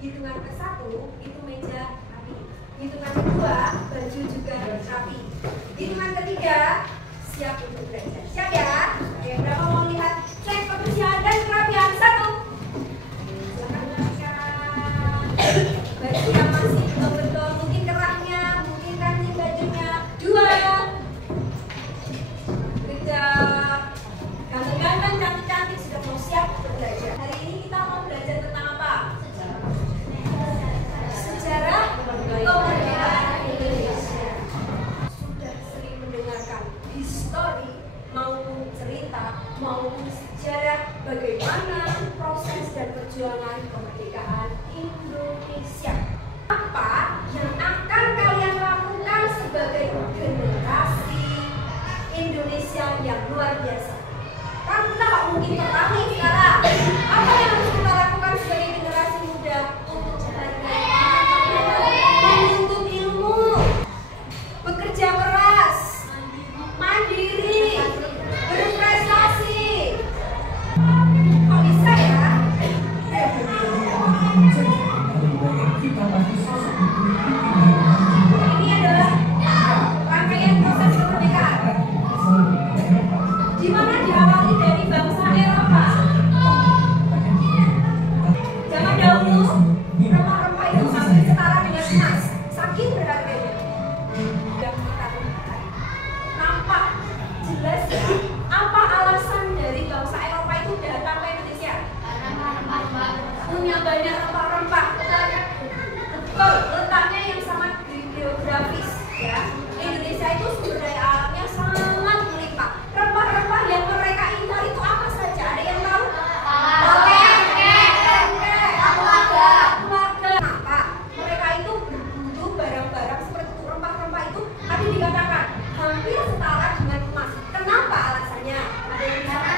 Hitungan ke-1 itu meja rapi. Hitungan kedua baju juga rapi. Hitungan ketiga siap untuk belajar. Siap ya? Oke, berapa mau lihat cek kebersihan dan kerapian? 1. Silakan gunakan baju yang masih belum betul, mungkin kerahnya, mungkin kancing bajunya. 2. Ganteng-ganteng, cantik-cantik sudah mau siap untuk belajar. Hari ini kita mau belajar tentang apa? Sejarah kemerdekaan Indonesia. Sudah sering mendengarkan histori maupun cerita maupun sejarah bagaimana proses dan perjuangan kemerdekaan Indonesia. Apa yang akan kalian lakukan sebagai generasi Indonesia yang luar biasa? Kan kita nggak mungkin terangin sekarang. Apa yang harus kita lakukan sebagai generasi muda untuk menuntut ilmu, bekerja keras, mandiri, berprestasi? Kok bisa ya? Ini adalah rangkaian proses kemerdekaan, di mana diawali dari bangsa Eropa. Zaman dahulu, rempah-rempah itu hampir setara dengan emas, saking berharganya. Yang kita lihat, nampak jelas ya, apa alasan dari bangsa Eropa itu datang ke Indonesia? Punya banyak rempah-rempah. Betul, letaknya yang sangat geografis ya. Indonesia itu sumber daya alamnya sangat melimpah. Rempah-rempah yang mereka impor itu apa saja? Ada yang tahu? Oke. Kenapa? Mereka itu berburu barang-barang seperti itu, rempah-rempah itu tadi dikatakan hampir setara dengan emas. Kenapa alasannya? Ada yang tahu?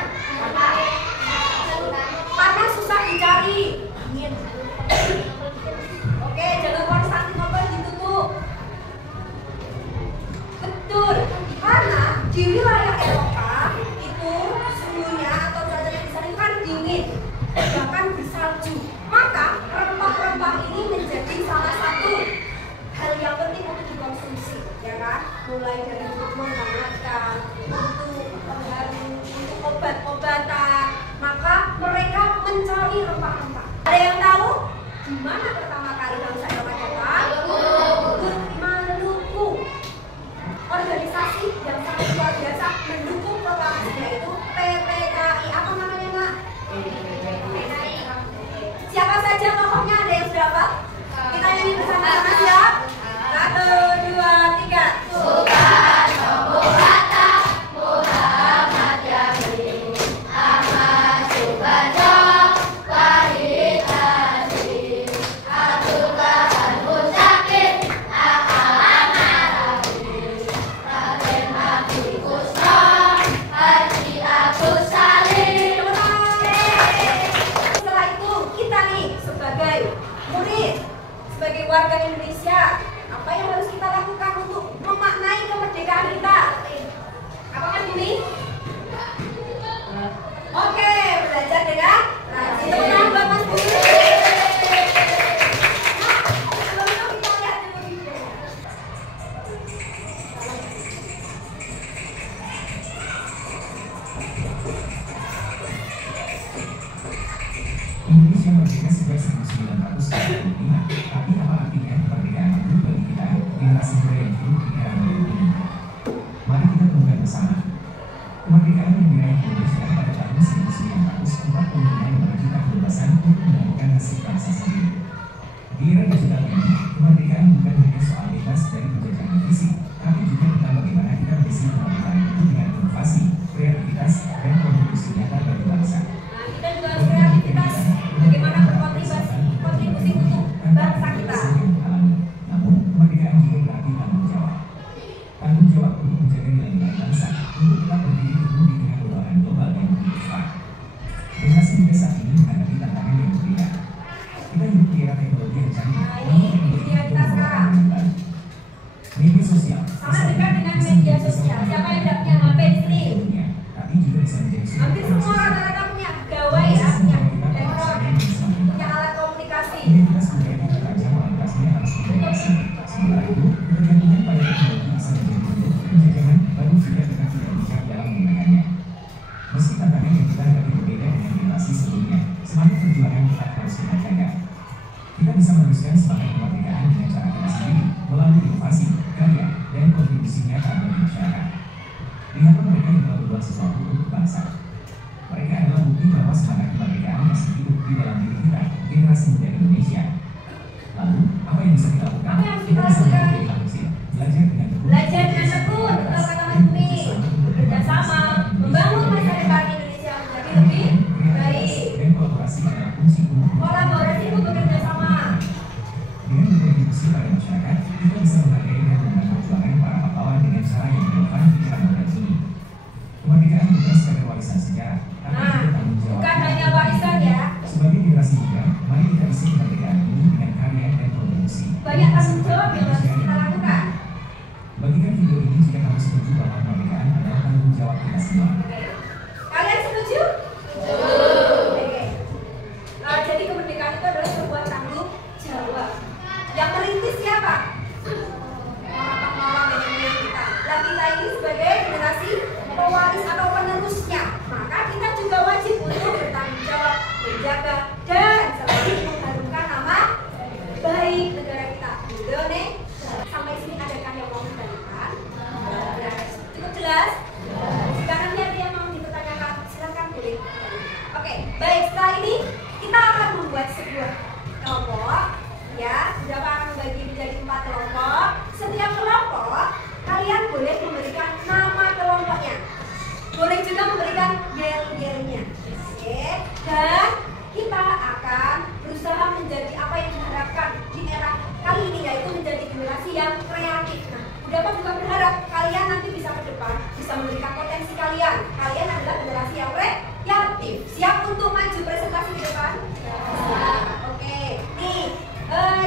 Karena susah dicari. Oke, jalur Konstantinopel ditutup. Betul, karena di wilayah Eropa itu suhunya atau cuacanya di sana kan dingin, bahkan bersalju. Maka rempah-rempah ini menjadi salah satu hal yang penting untuk dikonsumsi, ya kan? Mulai dari untuk menghangatkan, untuk pengharu, untuk obat-obatan. Maka mereka mencari rempah-rempah. Ada yang tahu di mana pertama kali bangsa Eropa datang? Maluku. Organisasi yang sangat luar biasa mendukung proklamasinya itu PPKI. Apa namanya, Mbak? Siapa saja tokohnya? Ada yang sudah apa? Kita nyanyi bersama-sama, siap? 1, 2, 3. Soekarno, Bung Hatta, Muhammad Yamin, Ahmad Subarjo, Wahid Hasyim, Abdul Qahar Muzakir, Ahmad Rafi, Raden Habib Kusro, Haji Agus Salim. Setelah itu kita nih sebagai murid, sebagai warga Indonesia, apa yang harus kita lakukan untuk memaknai kemerdekaan kita? Apakah ini? Oke, belajar dengan rajin. Teman-teman buat Mas Budi. Sebelum kita lihat dulu videonya. Indonesia merdeka sejak 1945, tapi apa artinya kemerdekaan itu bagi kita, generasi muda yang hidup di era baru ini? Mari kita renungkan bersama. Kemerdekaan yang diraih Indonesia pada tahun 1945 memberikan kebebasan untuk menentukan nasib bangsa sendiri. Di era digital ini, kemerdekaan bukan hanya soal bebas dari penjajahan fisik, tapi juga tentang bagaimana kita mengisi kemerdekaan itu dengan inovasi, kreativitas, dan kontribusi nyata bagi bangsa. Nah, kita juga harus kreativitas. Bagaimana berkontribusi untuk bangsa kita. Namun, kemerdekaan juga berarti tanggung jawab. Tanggung jawab untuk menjaga nilai-nilai bangsa, untuk tetap berdiri teguh di tengah perubahan global yang begitu cepat. Generasi muda saat ini menghadapi tantangan yang berbeda. Kita hidup di era teknologi yang canggih. Nah, ini media kita sekarang. Media sosial. Sama dekat dengan media sosial. Siapa yang tidak punya HP di sini? Tapi juga bisa menjadi Hampir semua rata-rata punya gawai ya, punya handphone, punya alat komunikasi. Identitas budaya kita terancam kualitasnya harus dibatasi. Sementara itu, ketergantungan pada teknologi bisa menjadi bentuk penjajahan baru jika kita tidak bijak dalam menggunakannya. Meski tantangan yang kita hadapi berbeda dengan generasi sebelumnya, semangat perjuangan tetap harus kita jaga. Kita bisa meneruskan semangat kemerdekaan dengan cara kita sendiri, melalui inovasi, karya, dan kontribusi nyata bagi masyarakat. Lihatlah mereka yang telah berbuat sesuatu untuk bangsa. Mereka adalah bukti bahwa semangat kemerdekaan masih hidup di dalam diri kita, generasi muda Indonesia. Lalu, apa yang bisa kita lakukan? Apa yang harus Kita kita bisa lakukan? menjadi manusia, belajar dengan tekun, Belajar dengan tekun, betul kata Mas Bumi. Bekerjasama, membangun masa depan Indonesia menjadi lebih baik. dan kolaborasi adalah kunci umum. Kolaborasi itu bekerja sama. Dengan berkontribusi pada masyarakat, kita bisa menghargai dan mengenang perjuangan para pahlawan dengan cara yang relevan di era modern ini. Kemerdekaan bukan sekedar warisan sejarah, tapi Nah, juga tanggung jawab. bukan hanya warisan ya. Sebagai generasi muda, mari kita isi kemerdekaan ini dengan karya dan kontribusi. Banyak tanggung jawab yang harus kita lakukan. Bagikan video ini jika kamu setuju bahwa kemerdekaan adalah tanggung jawab kita semua. Oke. Kalian setuju? Setuju. Oke. Jadi kemerdekaan itu adalah sebuah tanggung jawab. Yang merintis siapa? Orang-orang yang kita. Dan kita ini sebagai generasi pewaris atau penerusnya, maka kita juga wajib untuk bertanggung jawab, menjaga dan selalu mengharumkan nama baik negara kita, Indonesia. Sampai sini adakah yang mau ditanyakan? Cukup jelas? Jika nanti ada yang mau dipertanyakan, silakan boleh. Oke, baik, setelah ini kita akan membuat sebuah kelompok. Ya, sudah akan membagi menjadi 4 kelompok. Setiap kelompok kalian boleh memberikan nama kelompoknya. Boleh juga memberikan yel-yelnya. Oke. Dan kita akan berusaha menjadi apa yang diharapkan di era kali ini, yaitu menjadi generasi yang kreatif. Nah, Budapa juga berharap kalian nanti bisa ke depan, bisa memberikan potensi kalian. Kalian adalah generasi yang kreatif. Siap untuk maju presentasi di depan? Siap. Oke. Nih,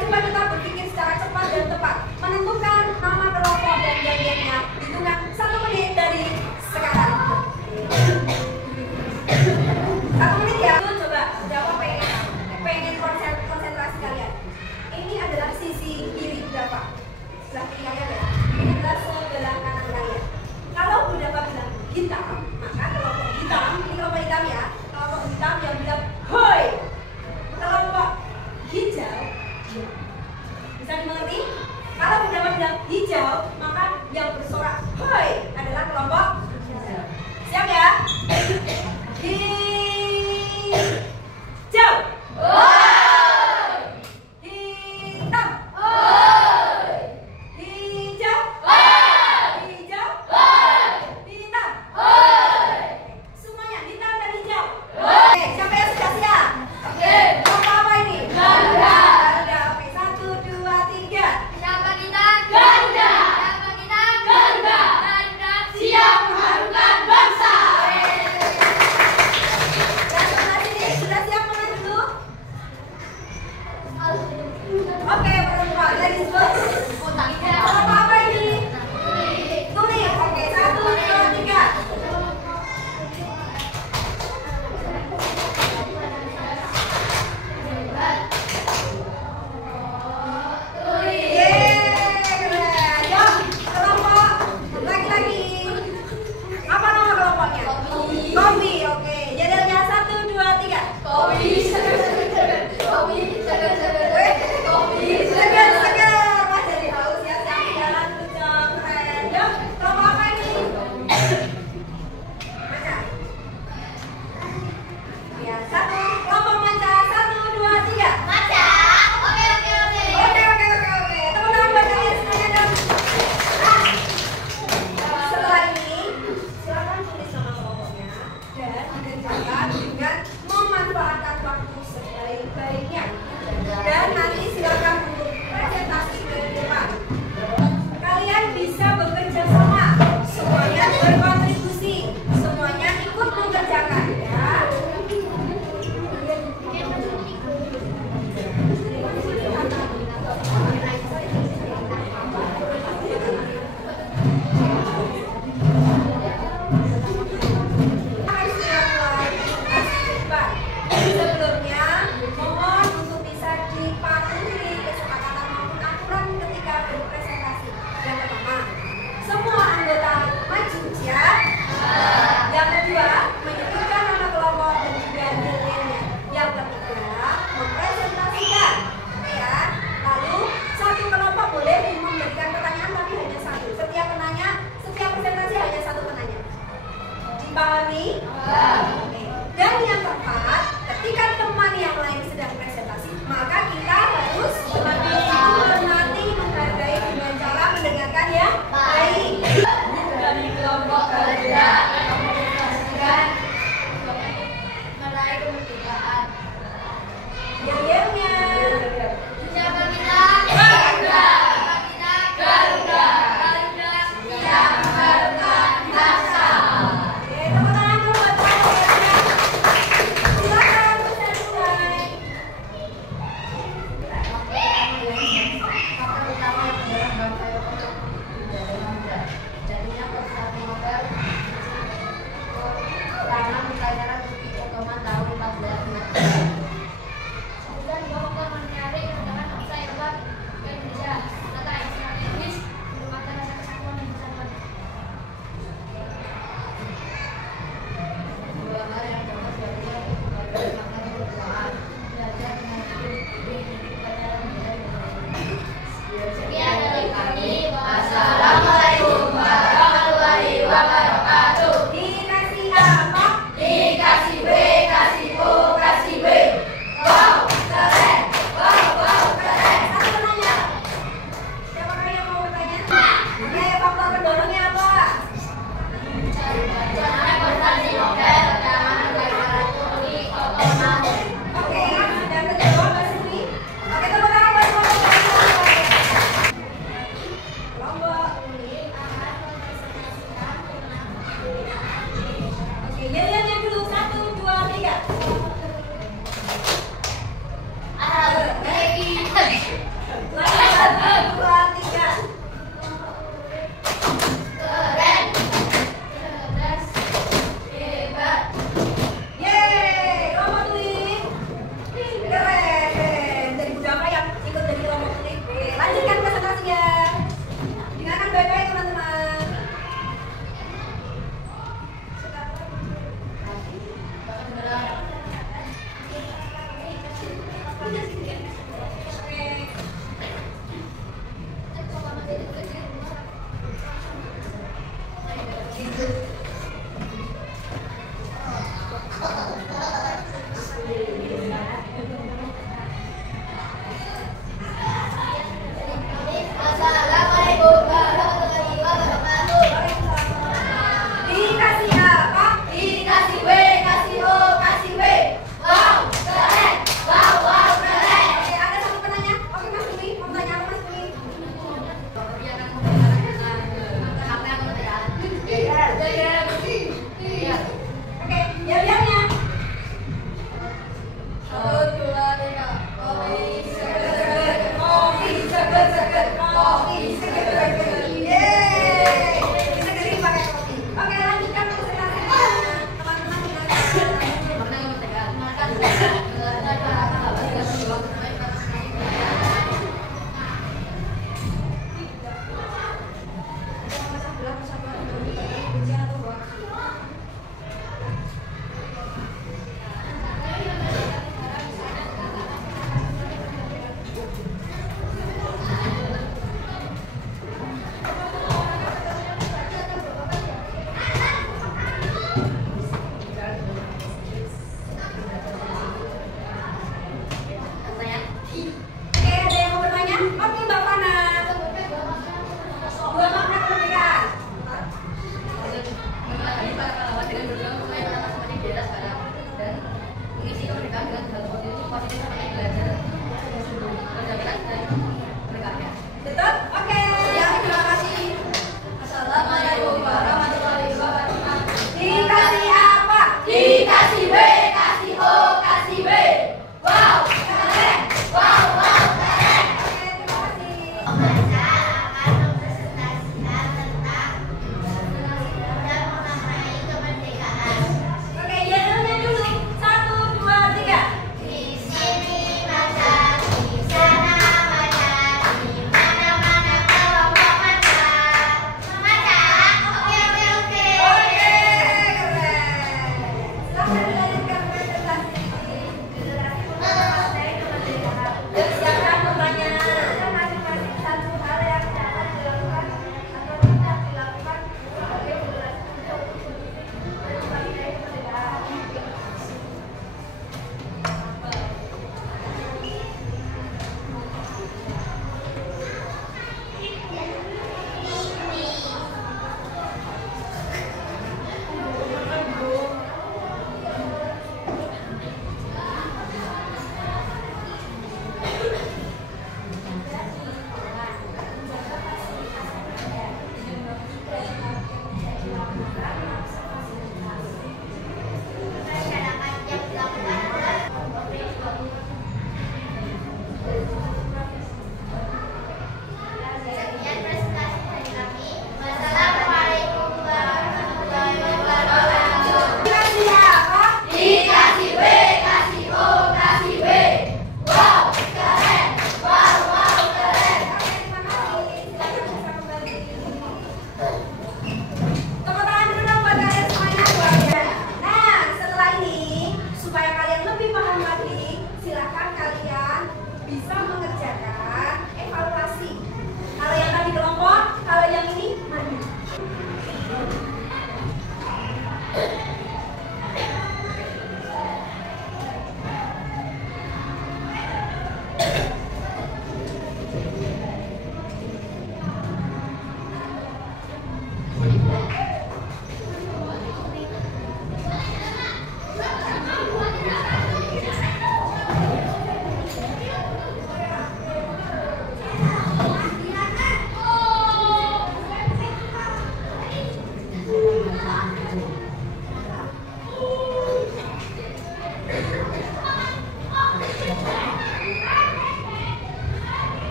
coba kita berpikir secara cepat dan tepat. Menentukan nama kelompok dan yel-yelnya hitungan 1 menit dari sekarang. 1 menit ya. Coba Budapa pengen konsentrasi kalian. Ini adalah sisi kiri Budapa. Sebelah kiri kalian ya. Ini adalah sebelah kanan kalian. Kalau Budapa bilang hitam, maka kelompok hitam, ini kelompok hitam ya. Kelompok hitam yang bilang hoi. Kelompok hijau. Bisa dimengerti? Kalau Budapa bilang hijau, maka yang bersorak hoi adalah kelompok hijau. Siap ya? Hijau. Hitam. Hijau. Hijau. Hitam. Semuanya hitam dan hijau. Oke, siapa yang sudah siap? Oke. Kelompok apa ini? Garuda. Oke, 1, 2, 3. Siapa kita? Garuda. Siapa kita? Garuda.